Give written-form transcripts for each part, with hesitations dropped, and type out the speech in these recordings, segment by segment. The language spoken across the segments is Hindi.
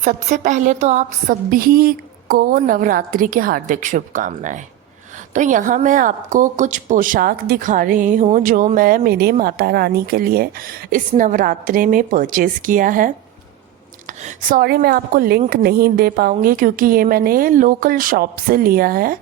सबसे पहले तो आप सभी को नवरात्रि की हार्दिक शुभकामनाएं। तो यहाँ मैं आपको कुछ पोशाक दिखा रही हूँ जो मैं मेरे माता रानी के लिए इस नवरात्रि में परचेज़ किया है। सॉरी, मैं आपको लिंक नहीं दे पाऊँगी क्योंकि ये मैंने लोकल शॉप से लिया है।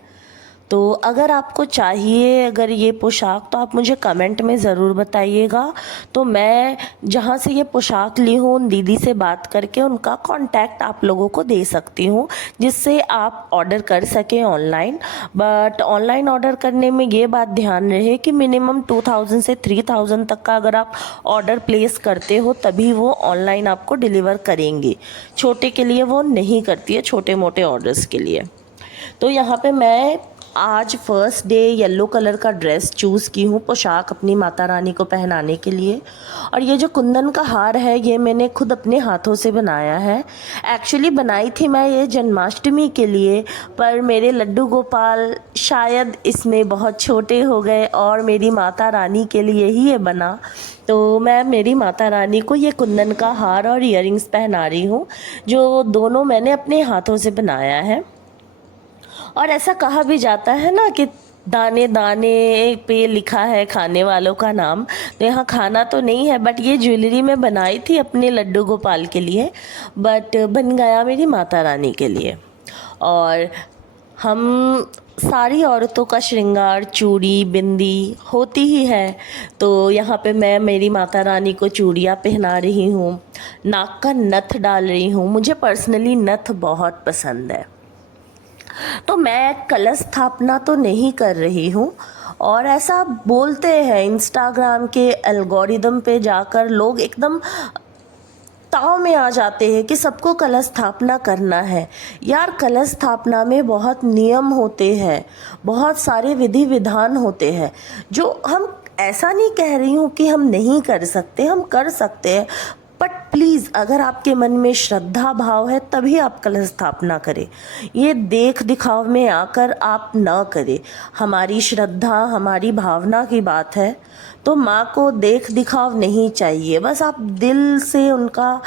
तो अगर आपको चाहिए अगर ये पोशाक तो आप मुझे कमेंट में ज़रूर बताइएगा। तो मैं जहाँ से ये पोशाक ली हूँ उन दीदी से बात करके उनका कांटेक्ट आप लोगों को दे सकती हूँ, जिससे आप ऑर्डर कर सकें ऑनलाइन। बट ऑनलाइन ऑर्डर करने में ये बात ध्यान रहे कि मिनिमम 2000 से 3000 तक का अगर आप ऑर्डर प्लेस करते हो तभी वो ऑनलाइन आपको डिलीवर करेंगी। छोटे के लिए वो नहीं करती है, छोटे मोटे ऑर्डर्स के लिए। तो यहाँ पे मैं आज फर्स्ट डे येलो कलर का ड्रेस चूज़ की हूँ पोशाक अपनी माता रानी को पहनाने के लिए। और ये जो कुंदन का हार है ये मैंने खुद अपने हाथों से बनाया है। एक्चुअली बनाई थी मैं ये जन्माष्टमी के लिए, पर मेरे लड्डू गोपाल शायद इसमें बहुत छोटे हो गए और मेरी माता रानी के लिए ही ये बना। तो मैं मेरी माता रानी को ये कुंदन का हार और इयररिंग्स पहना रही हूँ, जो दोनों मैंने अपने हाथों से बनाया है। और ऐसा कहा भी जाता है ना कि दाने दाने पे लिखा है खाने वालों का नाम। तो यहाँ खाना तो नहीं है, बट ये ज्वेलरी मैं बनाई थी अपने लड्डू गोपाल के लिए, बट बन गया मेरी माता रानी के लिए। और हम सारी औरतों का श्रृंगार चूड़ी बिंदी होती ही है। तो यहाँ पे मैं मेरी माता रानी को चूड़ियाँ पहना रही हूँ, नाक का नथ डाल रही हूँ। मुझे पर्सनली नथ बहुत पसंद है। तो मैं कलश स्थापना तो नहीं कर रही हूँ। और ऐसा बोलते हैं इंस्टाग्राम के एल्गोरिदम पे जाकर लोग एकदम ताव में आ जाते हैं कि सबको कलश स्थापना करना है। यार, कलश स्थापना में बहुत नियम होते हैं, बहुत सारे विधि विधान होते हैं जो हम ऐसा नहीं कह रही हूँ कि हम नहीं कर सकते, हम कर सकते हैं। बट प्लीज़ अगर आपके मन में श्रद्धा भाव है तभी आप कलश स्थापना करें। ये देख दिखाव में आकर आप ना करें। हमारी श्रद्धा हमारी भावना की बात है। तो माँ को देख दिखाव नहीं चाहिए, बस आप दिल से उनका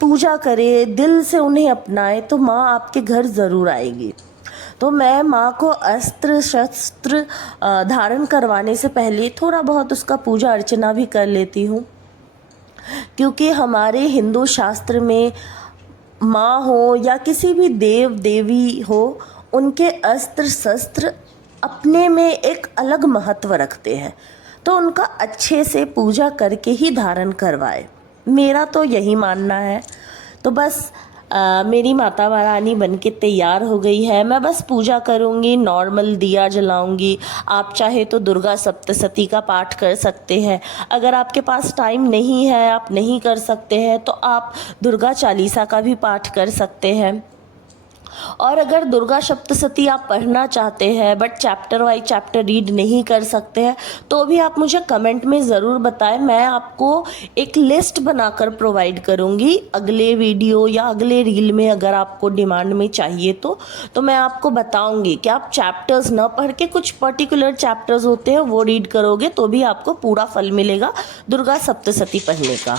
पूजा करें, दिल से उन्हें अपनाएं तो माँ आपके घर ज़रूर आएगी। तो मैं माँ को अस्त्र शस्त्र धारण करवाने से पहले थोड़ा बहुत उसका पूजा अर्चना भी कर लेती हूँ, क्योंकि हमारे हिंदू शास्त्र में माँ हो या किसी भी देव देवी हो, उनके अस्त्र शस्त्र अपने में एक अलग महत्व रखते हैं। तो उनका अच्छे से पूजा करके ही धारण करवाए, मेरा तो यही मानना है। तो बस मेरी माता रानी बन के तैयार हो गई है। मैं बस पूजा करूँगी, नॉर्मल दिया जलाऊँगी। आप चाहे तो दुर्गा सप्तशती का पाठ कर सकते हैं। अगर आपके पास टाइम नहीं है, आप नहीं कर सकते हैं, तो आप दुर्गा चालीसा का भी पाठ कर सकते हैं। और अगर दुर्गा सप्तशती आप पढ़ना चाहते हैं but chapter wise chapter read नहीं कर सकते हैं, तो भी आप मुझे कमेंट में ज़रूर बताएं। मैं आपको एक लिस्ट बनाकर प्रोवाइड करूँगी अगले वीडियो या अगले रील में। अगर आपको डिमांड में चाहिए तो मैं आपको बताऊँगी कि आप चैप्टर्स ना पढ़ के कुछ पर्टिकुलर चैप्टर्स होते हैं वो रीड करोगे तो भी आपको पूरा फल मिलेगा दुर्गा सप्तशती पढ़ने का।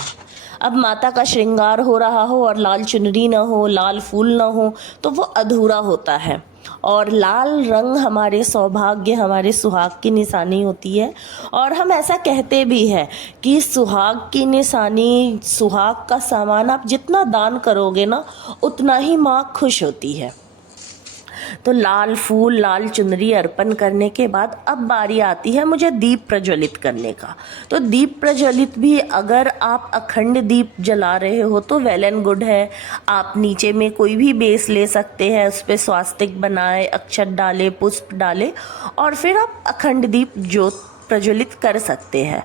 अब माता का श्रृंगार हो रहा हो और लाल चुनरी ना हो, लाल फूल ना हो, तो वो अधूरा होता है। और लाल रंग हमारे सौभाग्य हमारे सुहाग की निशानी होती है। और हम ऐसा कहते भी हैं कि सुहाग की निशानी, सुहाग का सामान आप जितना दान करोगे ना उतना ही माँ खुश होती है। तो लाल फूल लाल चुनरी अर्पण करने के बाद अब बारी आती है मुझे दीप प्रज्वलित करने का। तो दीप प्रज्वलित भी अगर आप अखंड दीप जला रहे हो तो वेल एंड गुड है। आप नीचे में कोई भी बेस ले सकते हैं, उस पर स्वास्तिक बनाए, अक्षत डाले, पुष्प डाले और फिर आप अखंड दीप ज्योत प्रज्वलित कर सकते हैं।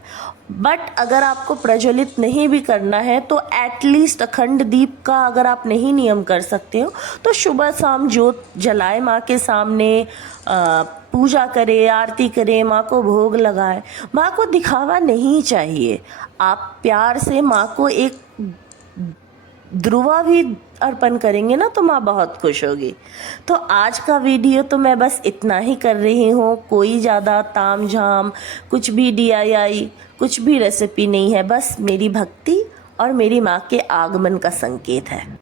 बट अगर आपको प्रज्वलित नहीं भी करना है तो एटलीस्ट अखंड दीप का अगर आप नहीं नियम कर सकते हो तो सुबह शाम ज्योत जलाए, माँ के सामने पूजा करे, आरती करे, माँ को भोग लगाए। माँ को दिखावा नहीं चाहिए। आप प्यार से माँ को एक ध्रुवा भी अर्पण करेंगे ना तो माँ बहुत खुश होगी। तो आज का वीडियो तो मैं बस इतना ही कर रही हूँ, कोई ज़्यादा ताम झाम कुछ भी DIY कुछ भी रेसिपी नहीं है, बस मेरी भक्ति और मेरी माँ के आगमन का संकेत है।